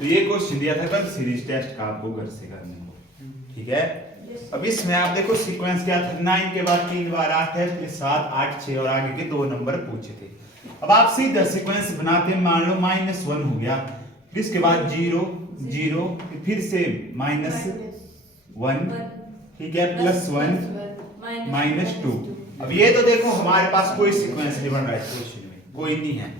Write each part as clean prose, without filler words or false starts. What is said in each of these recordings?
तो ये क्वेश्चन दिया था कल सीरीज टेस्ट का, आपको घर से करने को, ठीक है। अब इसमें आप देखो सीक्वेंस क्या था, 9 के बाद 3 बार 8 है, फिर 7 8 6 और आगे के 2 नंबर पूछे थे। अब आप सीधा सीक्वेंस बनाते हैं, मान लो -1 हो गया, फिर इसके बाद 0 0, फिर से -1, ठीक है, +1 -2। अब ये तो देखो हमारे पास कोई सीक्वेंस नहीं बन रहा है क्वेश्चन में, कोई नहीं है,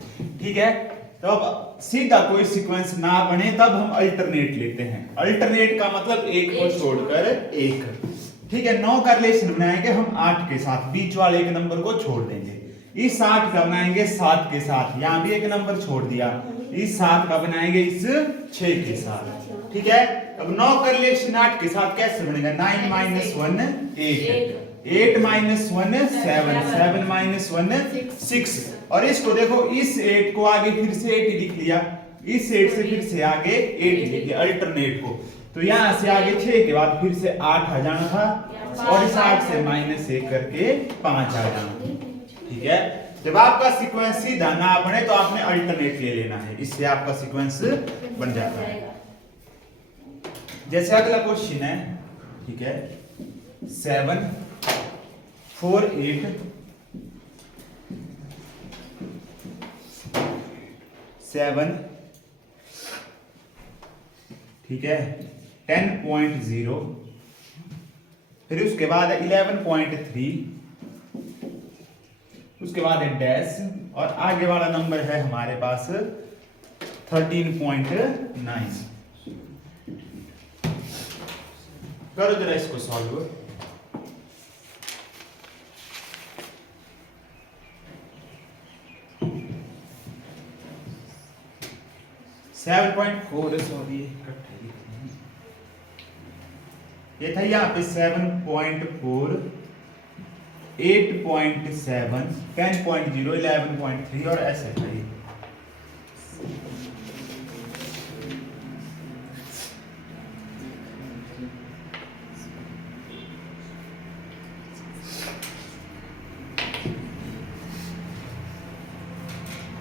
ठीक है। तो अब सीधा कोई सीक्वेंस ना बने तब हम अल्टरनेट लेते हैं। अल्टरनेट का मतलब एक को छोड़कर एक, ठीक है। 9 का रिलेशन बनाएंगे हम 8 के साथ, बीच वाले एक नंबर को छोड़ देंगे। इस 8 का बनाएंगे 7 के साथ, यहां भी एक नंबर छोड़ दिया। इस 7 का बनाएंगे इस 6 के साथ, ठीक है। अब 9 का रिलेशन 8 के साथ कैसे बनेगा, 9 - 1 8, 8 - 1 7, 7 - 1 6। और इसको देखो, इस 8 को आगे फिर से 8 लिख लिया, इस 8 से फिर से आगे 8 लिख लिया अल्टरनेट को। तो यहां से आगे 6 के बाद फिर से 8 आ जाना था, और इस 8 से -1 करके 5 आ जाना, ठीक है। जब आपका सीक्वेंस सीधा ना बने तो आपने अल्टरनेट ले लेना है, इससे आपका सीक्वेंस बन जाता है। जैसे अगला क्वेश्चन है, ठीक है, 7 4 8 7, ठीक है, 10.0, फिर उसके बाद 11.3, उसके बाद है डैश, और आगे वाला नंबर है हमारे पास 13.9। करो जरा इसको सॉल्व। 7.4, सॉरी ये था यहाँ पे 7.4, 8.7, 10.0, 11.3 और ऐसे था ये।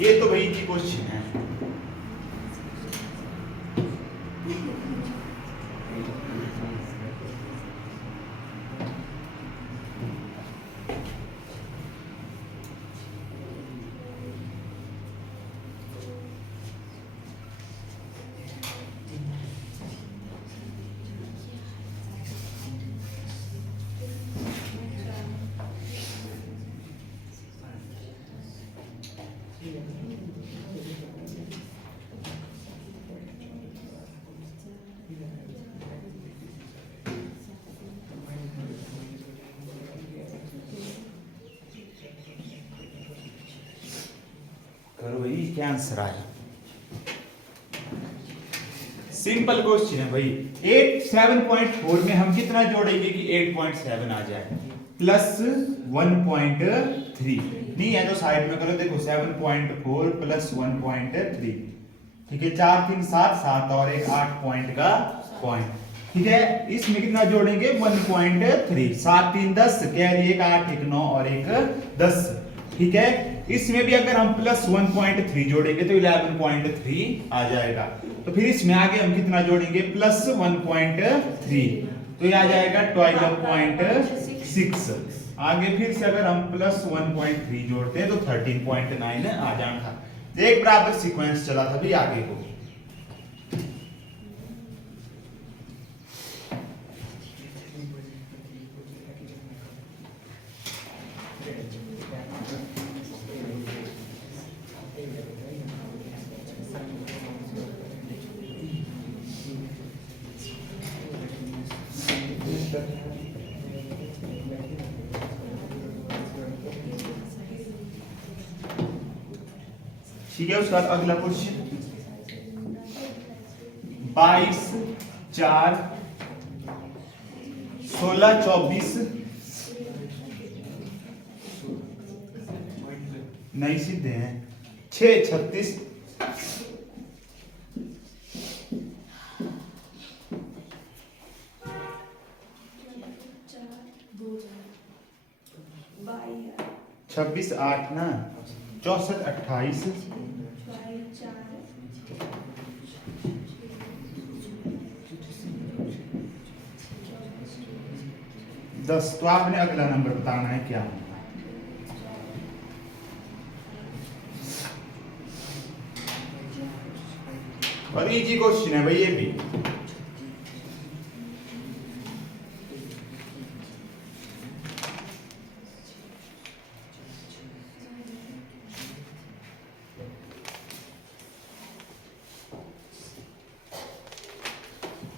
ये तो भाई की क्वेश्चन है। करो भाई, क्या आंसर आया। सिंपल क्वेश्चन है भाई। 7.4 में हम कितना जोड़ेंगे कि 8.7 आ जाए, +1.3, नहीं है तो साइड में करो, देखो 7.4 + 1.3, ठीक है, 4 3 7 7 और एक 8 पॉइंट का पॉइंट, ठीक है। इसमें कितना जोड़ेंगे 1.3, 7 3 10, कैरी एक 8 एक 9 और एक 10, ठीक है। इसमें भी अगर हम +1.3 जोड़ेंगे तो 11.3 आ जाएगा। तो फिर इसमें आगे हम कितना जोड़ेंगे, +1.3, तो ये आ जाएगा 12.6। आगे फिर से अगर हम +1.3 जोड़ते हैं तो 13.9 आ जाना था। एक बराबर सीक्वेंस चला था भी आगे को। ठीक है, उसके बाद अगला क्वेश्चन 22 4 16 24, नहीं सीधे हैं, 6 36, छब्बीस 8 ना, 64 28, 10। तो आपने अगला नंबर बताना है क्या होगा। और इजी क्वेश्चन है भाई ये भी।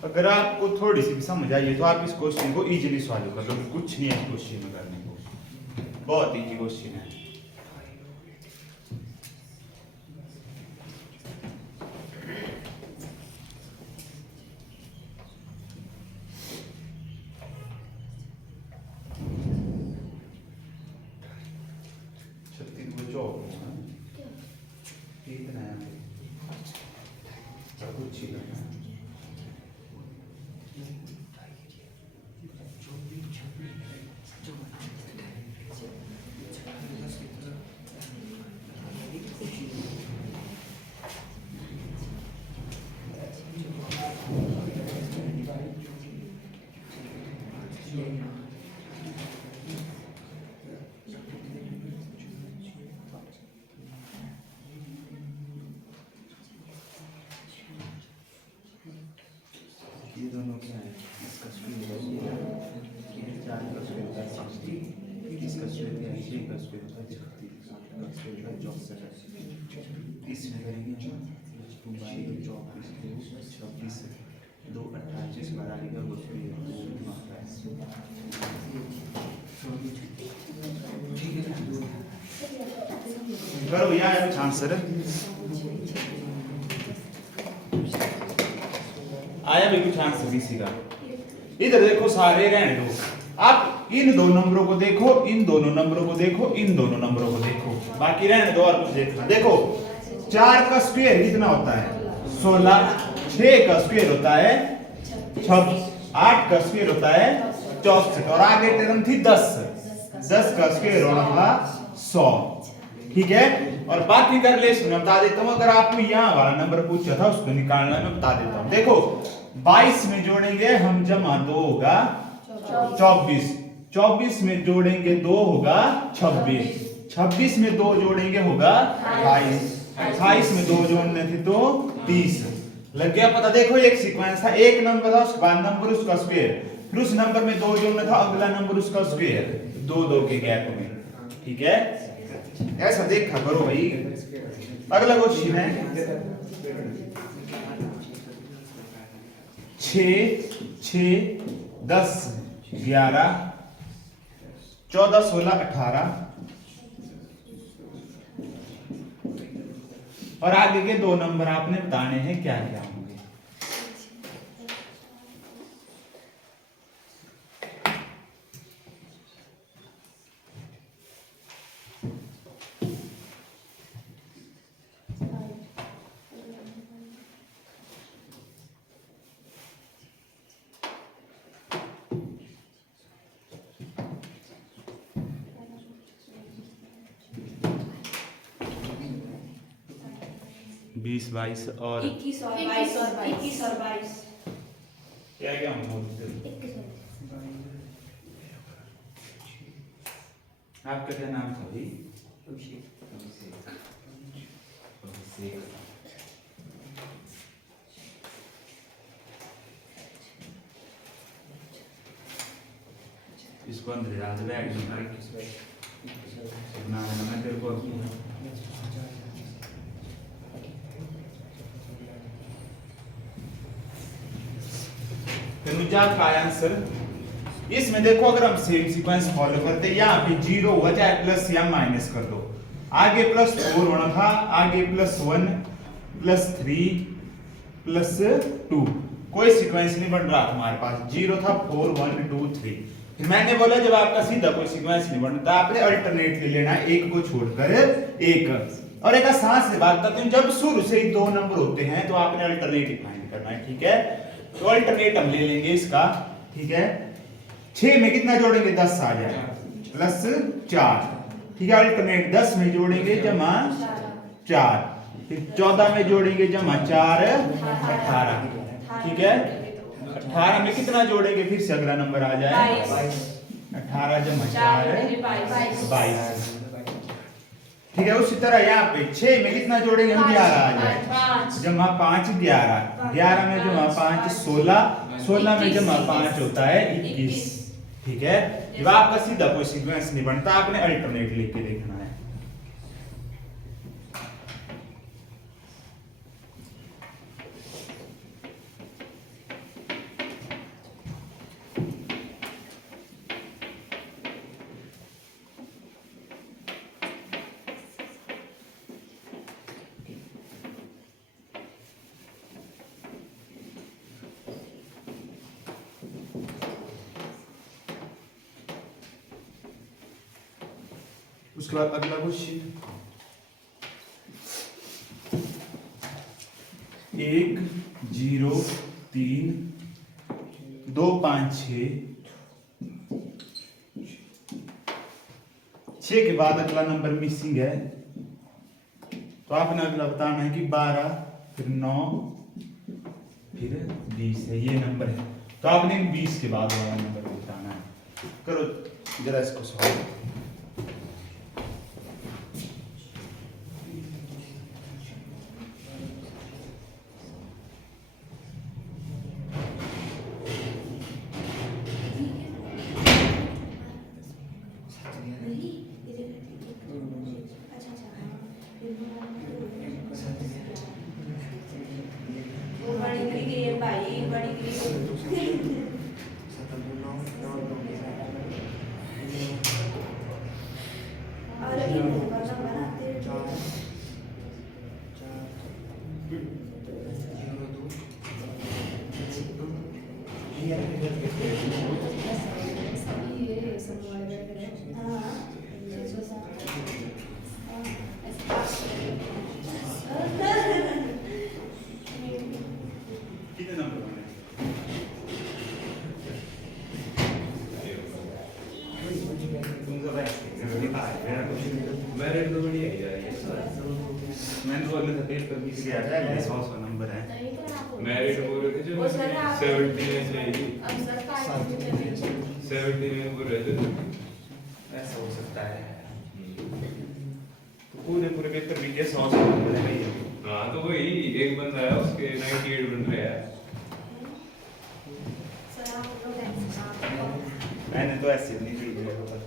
अगर आपको थोड़ी सी भी समझ आई तो आप इस क्वेश्चन को इजीली सॉल्व कर लो, कुछ नहीं है इस क्वेश्चन में करने को, बहुत इजी क्वेश्चन है। ये दोनों क्या है, इसका स्क्वायर है ये 4 का स्क्वायर है 60, इसका स्क्वायर है 6 का स्क्वायर है 36, का स्क्वायर है 64, इसमें करेंगे हम 2 बाई 24 2 28 बारह का वो स्क्वायर करो यार आंसर आया भी कुछ आंसर बीसी का। इधर देखो सारे रहने दो, आप इन दो नंबरों को देखो, इन दोनों नंबरों को देखो, इन दोनों नंबरों को देखो, बाकी रहने दो और कुछ देखना। देखो 4 का स्क्वायर कितना होता है 16, 6 का स्क्वायर होता है 26, 8 का स्क्वायर होता है 64 और आगे टर्म थी 10, 10 का स्क्वायर होना था 100, ठीक है। और बाकी का रिलेशन मैं बता देता हूं, अगर आपको यहाँ वाला नंबर पूछा था उसको निकालना मैं बता देता हूं। देखो 22 में जोड़ेंगे हम जमा 2 होगा 24, 24 में जोड़ेंगे 2 होगा 26, 26 में 2 जोड़ेंगे होगा 28, 28 में 2 जोड़ने थे तो 30। लग गया पता। देखो एक सीक्वेंस था, एक नंबर था उसके बाद नंबर उसका स्क्वायर, फिर उस नंबर में 2 जोड़ना था अगला नंबर उसका स्क्वायर, 2 के गैप में, ठीक है। ऐसा देखा करो भाई। अगला क्वेश्चन है 6 6 10 11 14 16 18 और आगे के 2 नंबर आपने बताने हैं क्या क्या होंगे। बीस 22 और 21 और 22 और 21 और 22 क्या क्या होंगे आपका क्या नाम था भाई? इसको अंदर डाल दे बैग में ना मैं तेरे को अनुजा का आंसर इसमें देखो, अगर हम सेम सीक्वेंस फॉलो करते यहाँ पे 0 हुआ चाहे प्लस या माइनस कर दो, आगे +4 होना था, आगे +1 +3 +2, कोई सीक्वेंस नहीं बन रहा हमारे पास, 0 था 4 1 2 3। फिर मैंने बोला जब आपका सीधा कोई सीक्वेंस नहीं बनता आपने अल्टरनेट ले लेना, एक को छोड़कर एक। और एक आसान से बात करते हैं, जब शुरू से ही 2 नंबर होते हैं तो आपने अल्टरनेटिव फाइंड करना है, ठीक है। तो अल्टरनेट हम ले लेंगे इसका, ठीक है। 6 में कितना जोड़ेंगे 10 आ जाएगा +4, ठीक है। अल्टरनेट 10 में जोड़ेंगे जमा 4, फिर 14 में जोड़ेंगे जमा 4 18, ठीक है। 18 में कितना जोड़ेंगे फिर से अगला नंबर आ जाए 18 जमा 4 4 है 22 22। ठीक है, उसी तरह यहाँ पे 6 में कितना जोड़ेंगे हम? 11 आ जाए। 5 जमा 5 11, 11 में जमा 5 16, 16 में जमा 5 होता है 21। ठीक है, जब आपका सीधा कोई सीक्वेंस नहीं बनता, आपने अल्टरनेट लिख के देखना है। उसके बाद अगला क्वेश्चन, 1 0 3 2 5 6 के बाद अगला नंबर मिसिंग है, तो आपने अगला बताना है कि 12 फिर 9 फिर 20 है, ये नंबर है। तो आपने 20 के बाद वाला नंबर बताना है। करो जरा इसको सॉल्व। वो बड़ी गिरी है भाई, बड़ी गिरी और इन वाला बनाते कितने नंबर बने? तुम सब ऐसे लिखा है मेरा क्वेश्चन। मेरिट तो बढ़िया ही है ये मैंने तो अगले सफेद पर 20 गया था, 100 नंबर है। मेरिट बोल रहे थे जो वो सर आप 70 में चाहिए, अब सर का 70 में बोल रहे थे। ऐसा हो सकता है, तो पूरे पूरे पेपर में 100 नंबर है भैया। हाँ तो वही एक बंदा है उसके 98 बन रहे हैं। सर आप लोग ऐसे मैंने तो ऐसे नहीं दी मेरे को पता है।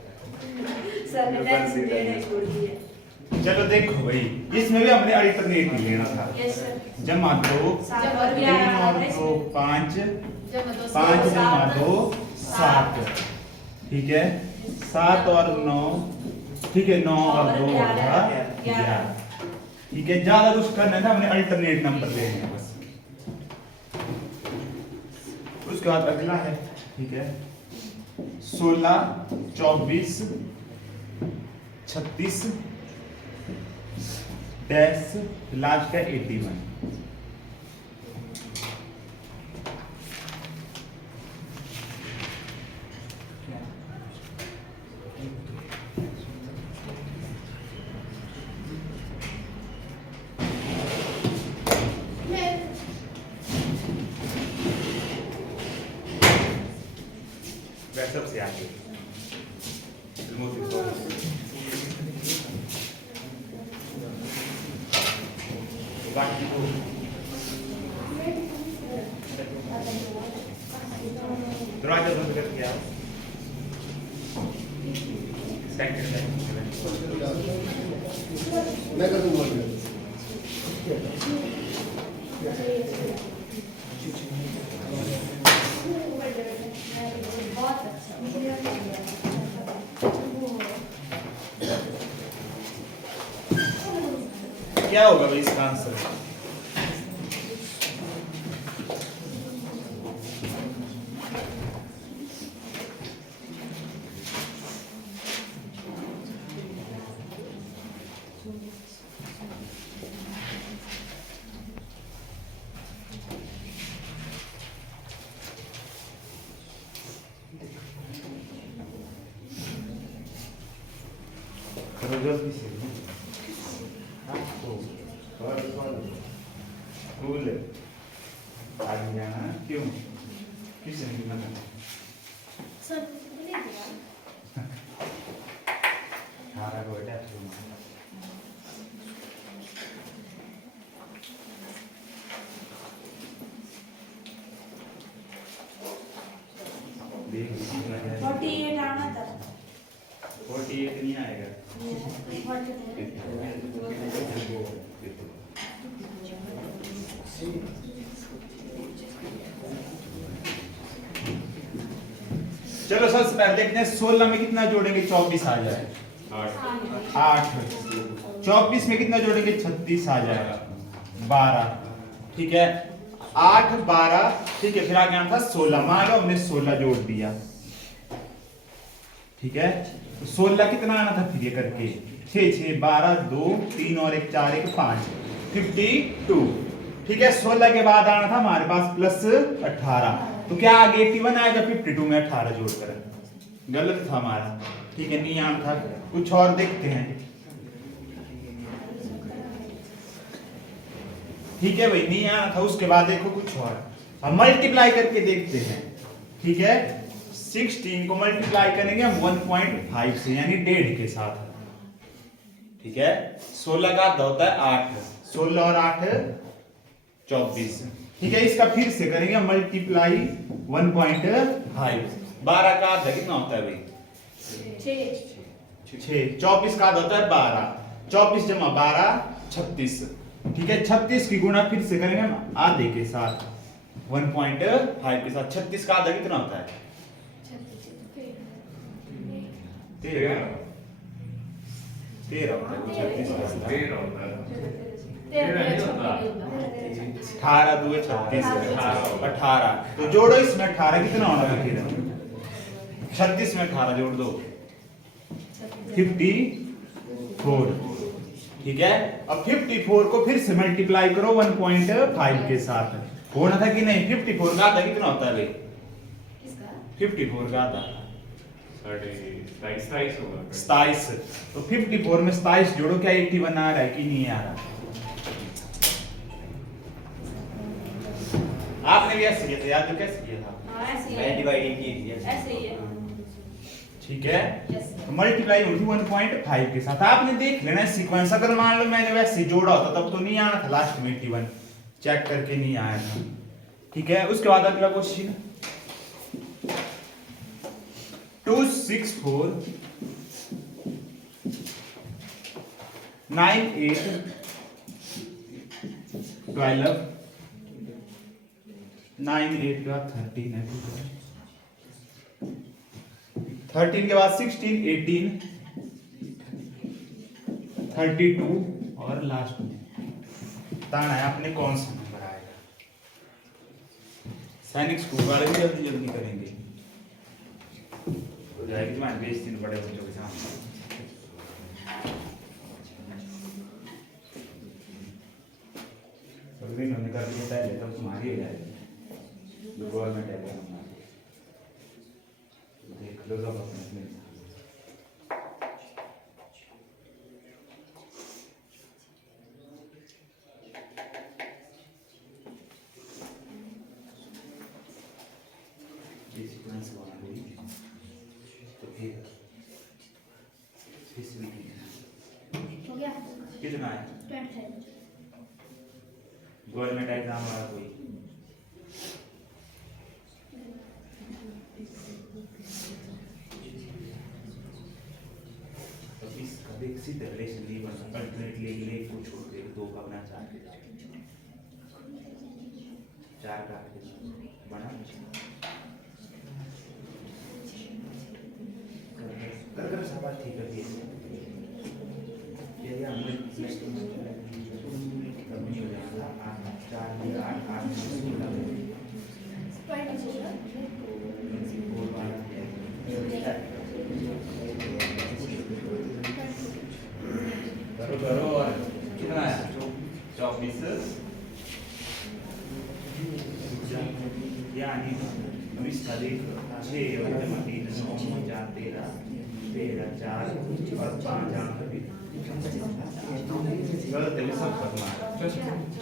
सर ने टेंशन देना छोड़ दिया। चलो देखो भाई, इसमें भी हमने अल्टरनेट नहीं लेना था। Yes sir. जमा 2 7 और 3 और 11 2 5 जमा 2 5 जमा 2 7। ठीक है, 7 और 9, ठीक है 9 और 2 11। ठीक है, ज्यादा कुछ करना है ना, हमने अल्टरनेट नंबर लेने हैं बस। उसके बाद अगला है, ठीक है 16 24 36 डैश लास्ट है 81। वैसे से आगे बाकी को दरवाजा बंद कर दिया। मैं कर दूंगा। बहुत अच्छा। क्या होगा भाई इसका आंसर? करो जल्दी से। स्कूल आगे जाना क्यों? किसने मना? सर नहीं दिया। सबसे पहले देखते हैं 16 में कितना जोड़ेंगे 24 आ जाए 8, 24 में कितना जोड़ेंगे 36 आ जाएगा 12, ठीक है 8, 12, ठीक है फिर आगे आना था 16, मान लो हमने 16 जोड़ दिया, ठीक है तो 16 कितना आना था फिर ये करके 6, 6, 12, 2, 3 और 1, 4, 1, 5, 52, ठीक है 16 के बाद आना था हमारे पास प्लस 18, तो क्या आगे 81 आएगा 52 में 18 जोड़कर, गलत था हमारा, ठीक है नहीं आना था, कुछ और देखते हैं, ठीक है भाई नहीं आना था, उसके बाद देखो कुछ और, हम मल्टीप्लाई करके देखते हैं, ठीक है 16 को मल्टीप्लाई करेंगे हम 1.5 से यानी 1.5 के साथ, ठीक है 16 का आधा होता है 8, 16 और 8 24, ठीक है इसका फिर से करेंगे मल्टीप्लाई 1.5, 12 का आधा कितना होता है भाई 6, 24 का आधा होता है 12, 24 जमा 12 36, ठीक है 36 की गुणा फिर से करेंगे हम आधे के साथ 1.5 के साथ, 36 का आधा कितना होता है 13 होता है 36 का आधा 13 होता है 18 2 36 18, तो जोड़ो इसमें 18 कितना होना था फिर 36 में 18 जोड़ दो 54, ठीक है अब 54 को फिर से मल्टीप्लाई करो 1.5 के साथ, होना था कि नहीं 54 का आधा कितना होता है भाई 54 का आधा 27 होगा 27, तो 54 में 27 जोड़ो क्या 81 आ रहा है कि नहीं आ रहा, आपने भी ऐसे किया था याद है कैसे किया था मैं डिवाइडिंग की थी ऐसे ही है ठीक है तो मल्टीप्लाई होगी 1.5 के साथ, आपने देख लेना सीक्वेंस, अगर मान लो मैंने वैसे जोड़ा होता तब तो नहीं आना था लास्ट में 81, चेक करके नहीं आया था, ठीक है उसके बाद अगला क्वेश्चन 2, 6, 4, 9, 8, 12, 9, 8 का 13 है, 13 के बाद 16, 18, 32 और लास्ट में बताना है आपने कौन सा नंबर आएगा, सैनिक स्कूल वाले भी जल्दी जल्दी करेंगे हो जाएगी तुम्हारे बेइज्जती बड़े बच्चों के सामने, सभी ने कर दिया पहले तब तुम्हारी हो जाएगी जो गवर्नमेंट एग्जाम देख लो सब अपने ये सीक्वेंस बना ली तो फिर हो गया कितना है 27 गवर्नमेंट एग्जाम वाला कोई सीधे रिलेशन नहीं बनता, अल्टरनेटली ले को छोड़ के 2 का बना 4 का बना कर कर शाबाश ठीक है ये हमने नेक्स्ट कमी हो जाएगा 4 भी 8 8 करो करो और कितना है 24 यानी अब इसका देख 6 और 3 9 4 13 4 और 5 आना कभी गलत है सब करना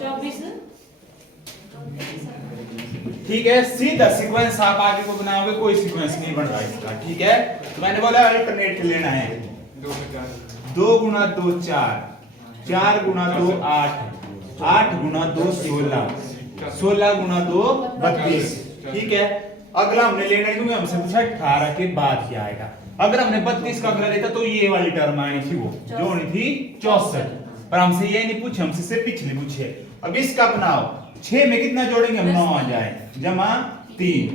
24 ठीक है सीधा सीक्वेंस आप आगे को बनाओगे कोई सीक्वेंस नहीं बन रहा इसका, ठीक है तो मैंने बोला अल्टरनेट लेना है 2 गुना 2 4, 4 गुना 2 8, 8 गुना 2 16, 16 गुना 2 32, ठीक है अगला हमने लेना है क्योंकि हमसे पूछा 18 के बाद क्या आएगा, अगर हमने 32 का अगला लेता तो ये वाली टर्म आनी थी वो जो होनी थी 64, पर हमसे ये नहीं पूछे हमसे सिर्फ पिछले पूछे, अब इसका बनाओ 6 में कितना जोड़ेंगे हम 9 आ जाए जमा 3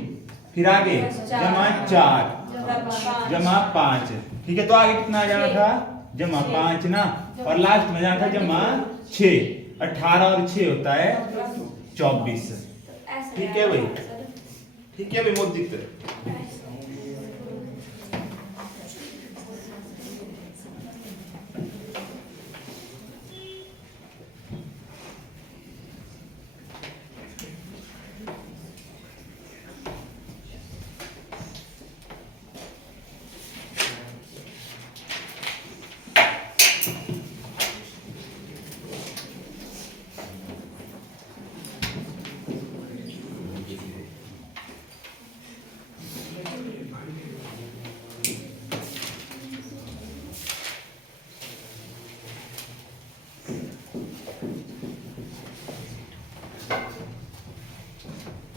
फिर आगे जमा 4 जमा 5, ठीक है। तो आगे कितना आ जाना था, जमा 5 ना, और लास्ट में जाना था जमा 6। 18 और 6 होता है 24। ठीक है भाई, ठीक है भाई मोदित।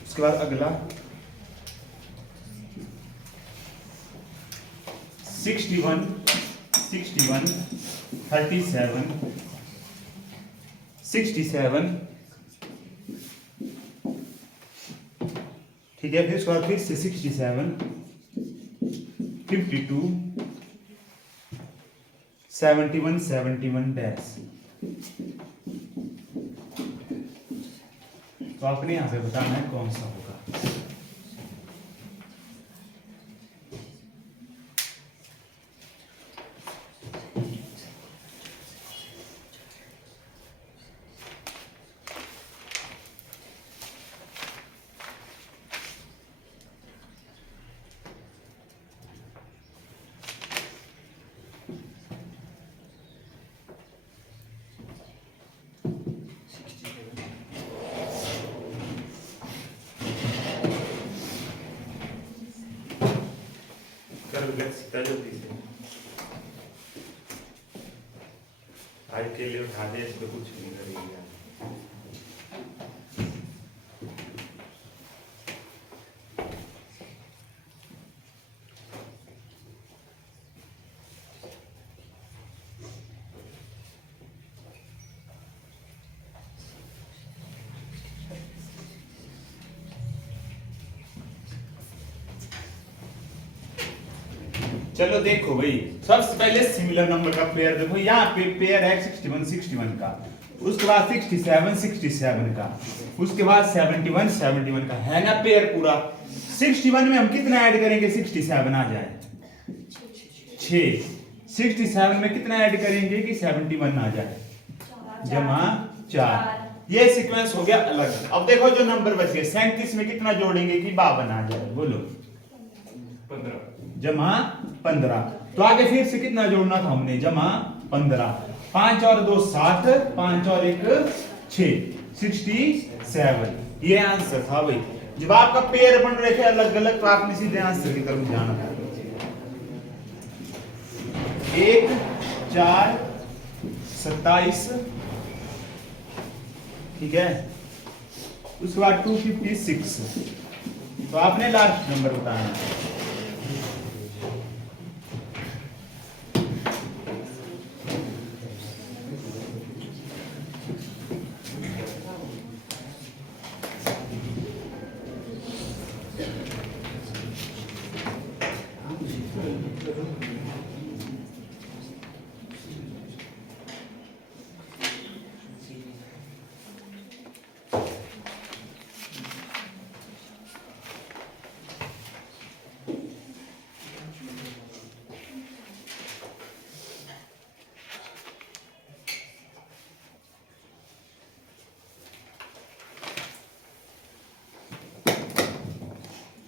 उसके बाद अगला 61, 37, 67, ठीक है। फिर उसके बाद फिर से 67, 52, 71, 71 डैश। तो आपने यहां पे बताना है कौन सा होगा। सीता जल्दी से आज के लिए उठा दे, इसको कुछ नहीं करेंगे। चलो देखो भाई, सबसे पहले सिमिलर नंबर का पेयर देखो। यहाँ पे पेयर है 61 61 का, उसके बाद 67 67 का, उसके बाद 71 71 का, है ना पेयर पूरा। 61 में हम कितना ऐड करेंगे, 67 आ जाए 6। 67 में कितना ऐड करेंगे कि 71 आ जाए, जमा 4। ये सीक्वेंस हो गया अलग। अब देखो जो नंबर बच गए 37 में कितना जोड़ेंगे कि 52 आ जाए, बोलो 15, जमा 15। तो आगे फिर से कितना जोड़ना था हमने, जमा 15। 5 और 2 7, 5 और 1 6, 67। ये आंसर था भाई। जब आपका पेयर बन रहे थे अलग अलग तो आपने सीधे आंसर की तरफ जाना है। 1 4 27, ठीक है। उसके बाद 256। तो आपने लास्ट नंबर बताना है।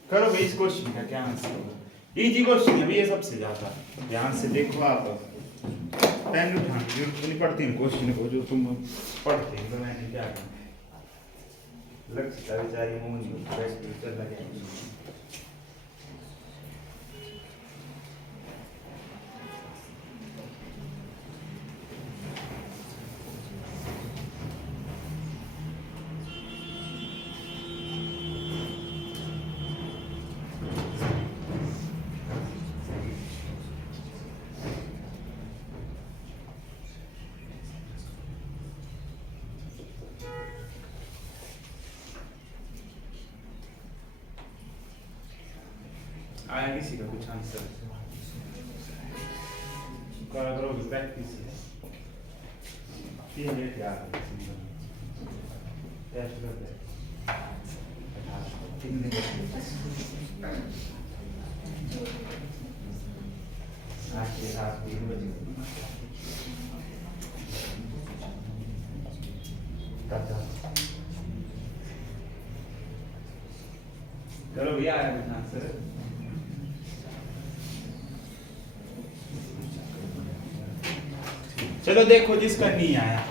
करो भाई इस क्वेश्चन का क्या आंसर होगा। इजी क्वेश्चन है भाई ये सबसे ज्यादा। ध्यान से देखो आप, पेन उठाने की जरूरत नहीं पड़ती इन क्वेश्चन को जो तुम पढ़ते हो। तो मैंने क्या लक्ष्य बेचारी मोहन चल लगे। आया किसी का कुछ आंसर करो प्रैक्टिस ये लेट यार टेस्ट कर दे 3 दिन आज के रात 3 बजे करो भैया आया कुछ आंसर चलो देखो जिसका नहीं आया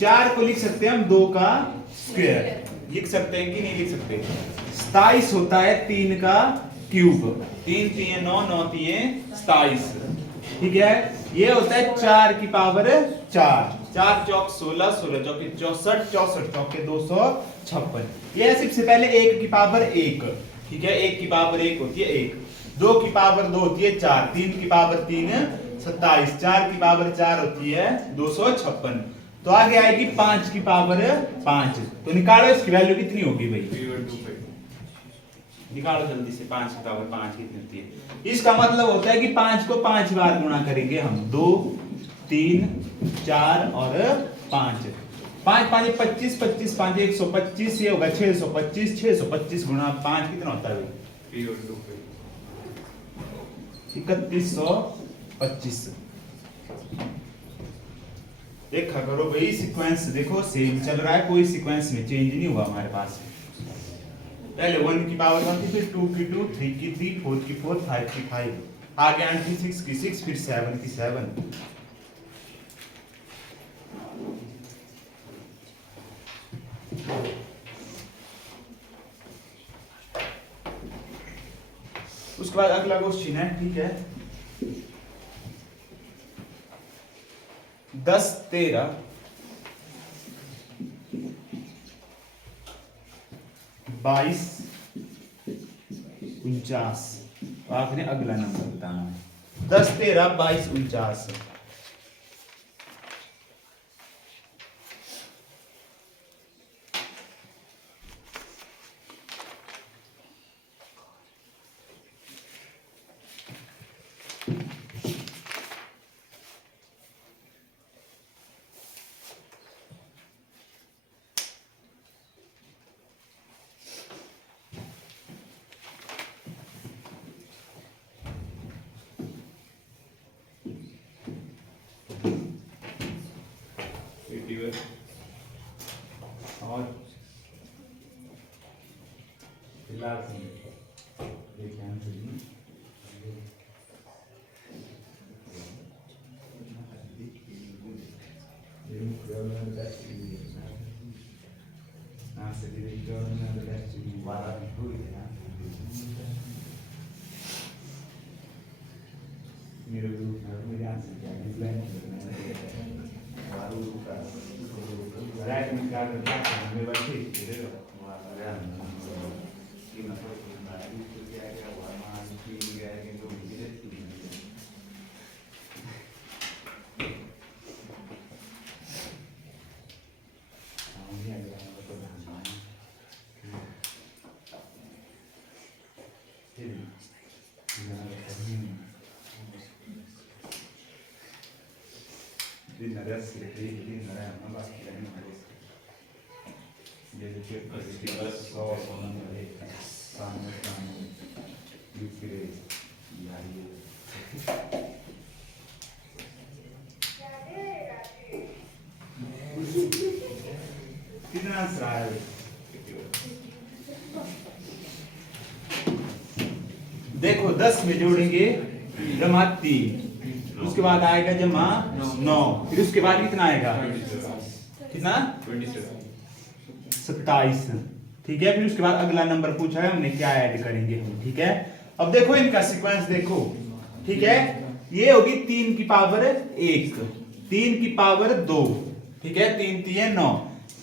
4 को लिख सकते हैं हम 2 का स्क्वायर लिख सकते हैं कि नहीं लिख सकते 27 होता है 3 का क्यूब 3 3 9 9 3 27 ठीक है ये होता है 4 की पावर 4 4 चौक 16 16 चौके 64 64 चौके 256 ये है सबसे पहले 1 की पावर 1 ठीक है 1 की पावर 1 होती है 1 2 की पावर 2 होती है 4 3 की पावर 3 27 4 की पावर 4 होती है 256 तो आगे आएगी 5 की पावर 5 तो निकालो इसकी वैल्यू कितनी होगी भाई 325 निकालो जल्दी से 5 की पावर 5 कितनी होती है इसका मतलब होता है कि 5 को 5 बार गुणा करेंगे हम 2 3 4 और 5 5 5 25 25 5 125 ये होगा 625 625 गुणा 5 कितना होता है भाई 3125 देखा करो भाई सीक्वेंस देखो सेम चल रहा है कोई सीक्वेंस में चेंज नहीं हुआ हमारे पास पहले 1 की पावर 1 थी फिर 2 की 2 3 की 3 4 की 4 5 की 5 आगे आंटी 6 की 6 फिर 7 की 7 उसके बाद अगला क्वेश्चन है ठीक है 10 13 22 49 आपने अगला नंबर बताना है 10 13 22 49 और फिलहाल देखिए कितना आंसर आया देखो 10 में जोड़ेंगे जमा 3 उसके बाद आएगा जमा 9 फिर उसके बाद कितना आएगा कितना 27 ठीक है फिर उसके बाद अगला नंबर पूछा है हमने क्या ऐड करेंगे हम ठीक है अब देखो इनका सीक्वेंस देखो ठीक है ये होगी 3 की पावर 1 3 की पावर 2 ठीक है 3 3 9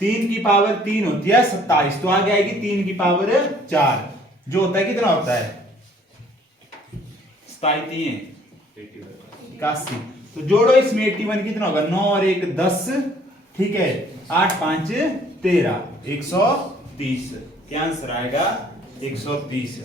3 की पावर 3 होती है 27 तो आगे आएगी 3 की पावर 4 जो होता है कितना होता है 81 तो जोड़ो इसमें 81 कितना होगा 9 और 1 10 ठीक है 8 5 13 130 क्या आंसर आएगा 130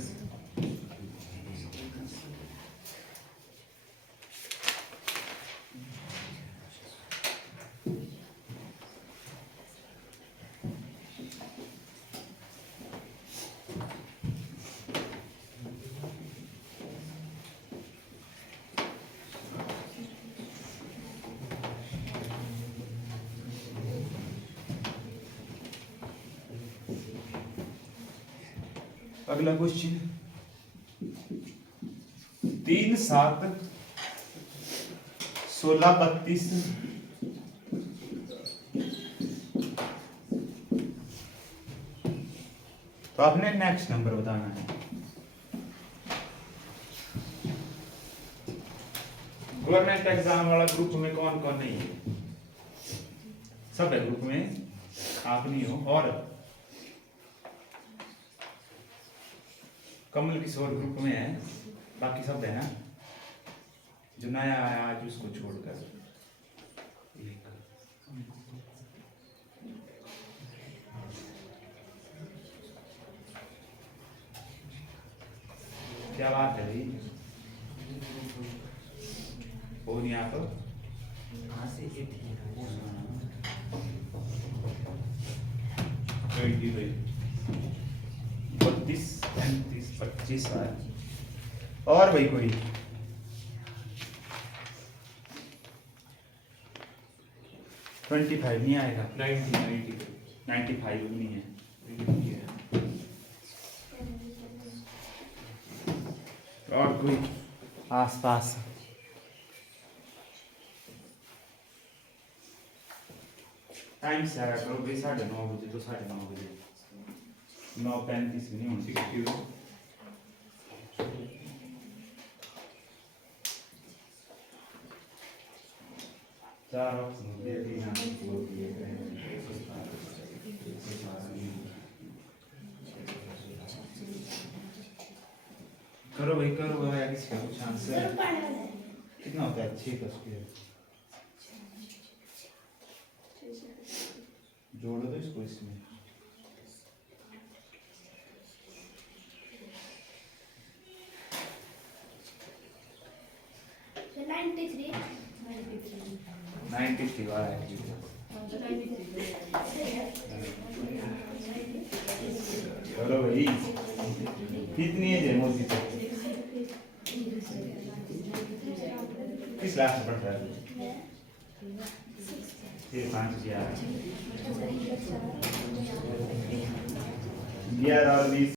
अगला क्वेश्चन 3 7 16 32 तो आपने नेक्स्ट नंबर बताना है। गवर्नमेंट एग्जाम वाला ग्रुप में कौन कौन नहीं है? सब है ग्रुप में, आप नहीं हो। और कमल किशोर ग्रुप में है, बाकी सब है ना। जो नया आया आज उसको छोड़कर क्या बात है भाई, वो नहीं आप कहाँ से ये ठीक है? 32 35 25 है। और भाई कोई 25 नहीं आएगा, 95 भी नहीं है। और कोई आस पास टाइम से आया करो भाई, 9:30 बजे तो 9:30 बजे, 9:35 भी नहीं होनी। चार ऑप्शन दे दिया, करो भाई करो भाई, किसका कुछ आंसर कितना होता है? 6 का स्क्वायर जोड़ो तो इसको इसमें। So 93 93 वाला है। चलो भाई, कितनी एज है मोदी तक? किस क्लास में पढ़ता है? ये 5 11 और 20